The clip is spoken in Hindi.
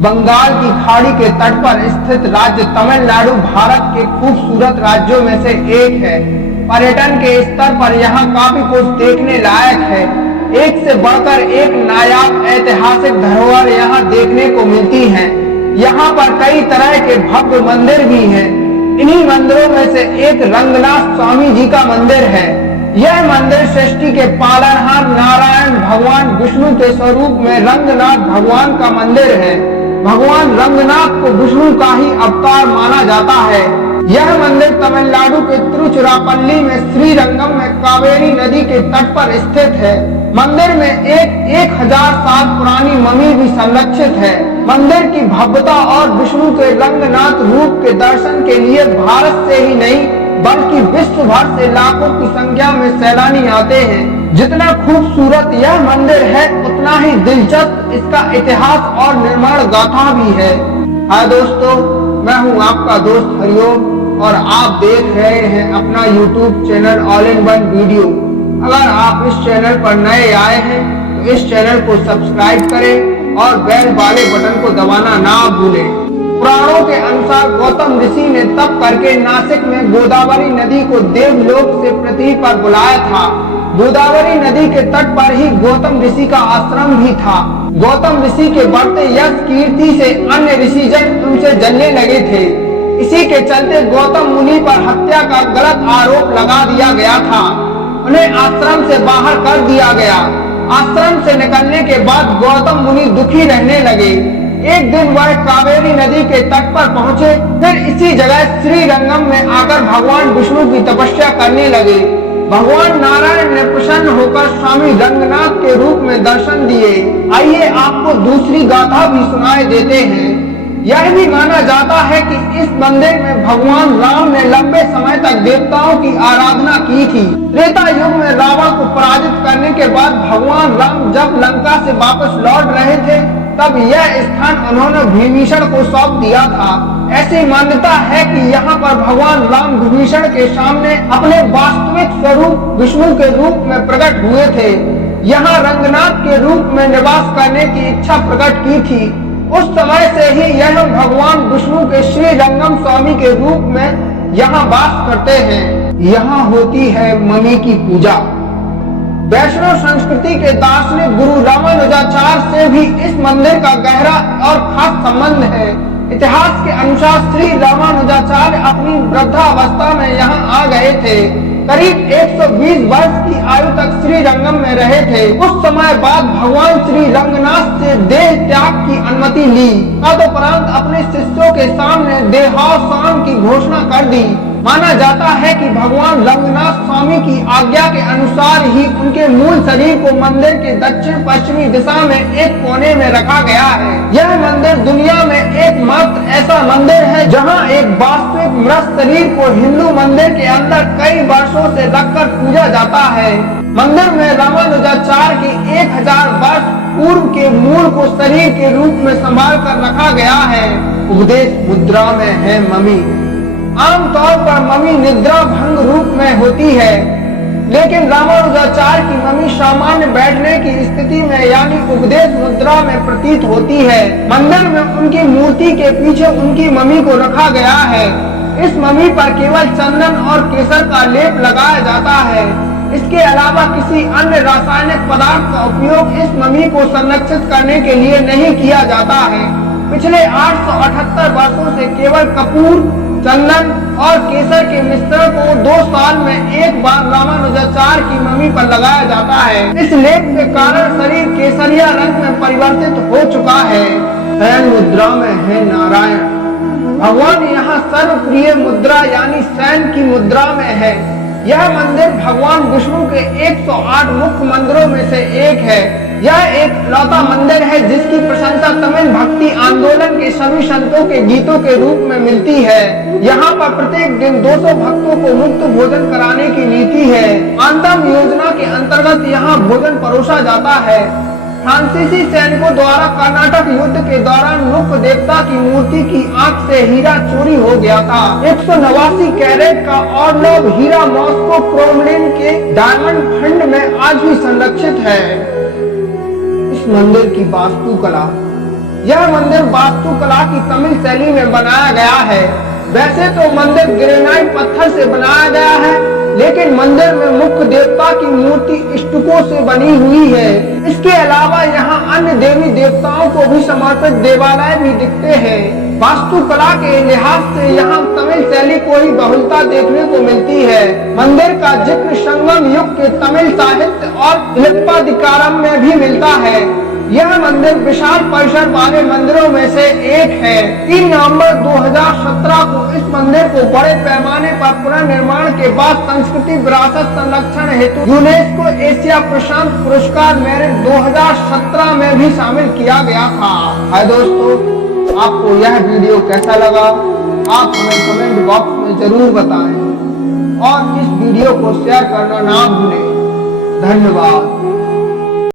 बंगाल की खाड़ी के तट पर स्थित राज्य तमिलनाडु भारत के खूबसूरत राज्यों में से एक है। पर्यटन के स्तर पर यहाँ काफी कुछ देखने लायक है। एक से बढ़कर एक नायाब ऐतिहासिक धरोहर यहाँ देखने को मिलती हैं। यहाँ पर कई तरह के भव्य मंदिर भी हैं। इन्हीं मंदिरों में से एक रंगनाथ स्वामी जी का मंदिर है। यह मंदिर सृष्टि के पालनहार नारायण भगवान विष्णु के स्वरूप में रंगनाथ भगवान का मंदिर है। भगवान रंगनाथ को विष्णु का ही अवतार माना जाता है। यह मंदिर तमिलनाडु के तिरुचिरापल्ली में श्रीरंगम में कावेरी नदी के तट पर स्थित है। मंदिर में एक 1000 साल पुरानी ममी भी संरक्षित है। मंदिर की भव्यता और विष्णु के रंगनाथ रूप के दर्शन के लिए भारत से ही नहीं बल्कि विश्व भर से लाखों की संख्या में सैलानी आते हैं। जितना खूबसूरत यह मंदिर है उतना ही दिलचस्प इसका इतिहास और निर्माण गाथा भी है। हाय दोस्तों, मैं हूं आपका दोस्त हरिओम और आप देख रहे हैं अपना YouTube channel all in one video. अगर आप इस चैनल पर नए आए हैं तो इस चैनल को सब्सक्राइब करें और बेल वाले बटन को दबाना ना भूलें। पुराणों के अनुसार गौतम ऋषि ने तप करके नासिक में गोदावरी नदी को देवलोक से पृथ्वी पर बुलाया था। गोदावरी नदी के तट पर ही गौतम ऋषि का आश्रम भी था। गौतम ऋषि के बढ़ते यश कीर्ति से अन्य ऋषिजन उनसे जलने लगे थे। इसी के चलते गौतम मुनि पर हत्या का गलत आरोप लगा दिया गया था। उन्हें आश्रम से बाहर कर दिया गया। आश्रम से निकलने के बाद गौतम मुनि दुखी रहने लगे। एक दिन वह कावेरी नदी के तट पर पहुंचे। फिर इसी जगह श्रीरंगम में आकर भगवान विष्णु की तपस्या करने लगे। भगवान नारायण ने प्रसन्न होकर स्वामी रंगनाथ के रूप में दर्शन दिए। आइए आपको दूसरी गाथा भी सुनाए देते हैं। यह भी माना जाता है कि इस मंदिर में भगवान राम ने लंबे समय तक देवताओं की आराधना की थी। त्रेता युग में रावण को पराजित करने के बाद भगवान राम जब लंका से वापस लौट रहे थे तब यह स्थान उन्होंने विभीषण को सौंप दिया था। ऐसी मान्यता है कि यहाँ पर भगवान राम विभीषण के सामने अपने वास्तविक स्वरूप विष्णु के रूप में प्रकट हुए थे। यहाँ रंगनाथ के रूप में निवास करने की इच्छा प्रकट की थी। उस समय से ही यह भगवान विष्णु के श्रीरंगम स्वामी के रूप में यहाँ वास करते हैं। यहाँ होती है ममी की पूजा। वैष्णव संस्कृति के दार्शनिक गुरु रामानुजाचार्य से भी इस मंदिर का गहरा और खास संबंध है। इतिहास के अनुसार श्री रामानुजाचार्य अपनी वृद्धावस्था में यहाँ आ गए थे। करीब 120 वर्ष की आयु तक श्रीरंगम में रहे थे। उस समय बाद भगवान श्री रंगनाथ से देह त्याग की अनुमति ली। तदुपरांत अपने शिष्यों के सामने देहावसान की घोषणा कर दी। माना जाता है कि भगवान रंगनाथ स्वामी की आज्ञा के अनुसार ही उनके मूल शरीर को मंदिर के दक्षिण पश्चिमी दिशा में एक कोने में रखा गया है। यह मंदिर दुनिया में एकमात्र ऐसा मंदिर है जहां एक वास्तविक मृत शरीर को हिंदू मंदिर के अंदर कई वर्षों से रखकर पूजा जाता है। मंदिर में रामानुजाचार्य के 1000 वर्ष पूर्व के मूल को शरीर के रूप में संभाल कर रखा गया है। उपदेश मुद्रा में है ममी। आमतौर पर ममी निद्रा भंग रूप में होती है, लेकिन रामानुजाचार्य की ममी सामान्य बैठने की स्थिति में यानी उपदेश मुद्रा में प्रतीत होती है। मंदिर में उनकी मूर्ति के पीछे उनकी ममी को रखा गया है। इस ममी पर केवल चंदन और केसर का लेप लगाया जाता है। इसके अलावा किसी अन्य रासायनिक पदार्थ का उपयोग इस ममी को संरक्षित करने के लिए नहीं किया जाता है। पिछले 878 वर्षों से केवल कपूर, चंदन और केसर के मिश्रण को 2 साल में एक बार रामानुजाचार्य की ममी पर लगाया जाता है। इस लेप के कारण शरीर केसरिया रंग में परिवर्तित हो चुका है। शयन मुद्रा में है नारायण। भगवान यहाँ सर्वप्रिय मुद्रा यानी शयन की मुद्रा में है। यह मंदिर भगवान विष्णु के 108 मुख्य मंदिरों में से एक है। यह एक लौता मंदिर है जिसकी प्रशंसा तमिल भक्ति आंदोलन के सभी संतों के गीतों के रूप में मिलती है। यहाँ पर प्रत्येक दिन 200 भक्तों को मुफ्त भोजन कराने की नीति है। अंतम योजना के अंतर्गत यहाँ भोजन परोसा जाता है। फ्रांसीसी सैनिकों द्वारा कर्नाटक युद्ध के दौरान मुख्य देवता की मूर्ति की आंख से हीरा चोरी हो गया था। 189 कैरेट का ऑर्लोव हीरा मॉस्को क्रोमलिन के डायमंड फंड में आज भी संरक्षित है। इस मंदिर की वास्तुकला यह मंदिर वास्तुकला की तमिल शैली में बनाया गया है। वैसे तो मंदिर ग्रेनाइट पत्थर से बनाया गया है, लेकिन मंदिर में मुख्य देवता की मूर्ति स्टुको से बनी हुई है। इसके अलावा यहाँ अन्य देवी देवताओं को भी समर्पित देवालय भी दिखते हैं। वास्तुकला के लिहाज से यहाँ तमिल शैली को ही बहुलता देखने को मिलती है। मंदिर का जिक्र संगम युग के तमिल साहित्य और शिल्पाधिकारम में भी मिलता है। यह मंदिर विशाल परिसर वाले मंदिरों में से एक है। 3 नवंबर 2017 को इस मंदिर को बड़े पैमाने पर पुनर्निर्माण के बाद संस्कृति विरासत संरक्षण हेतु यूनेस्को एशिया प्रशांत पुरस्कार मेरिट 2017 में भी शामिल किया गया था। हाय दोस्तों, आपको यह वीडियो कैसा लगा आप हमें कमेंट बॉक्स में जरूर बताएं और इस वीडियो को शेयर करना ना भूलें। धन्यवाद।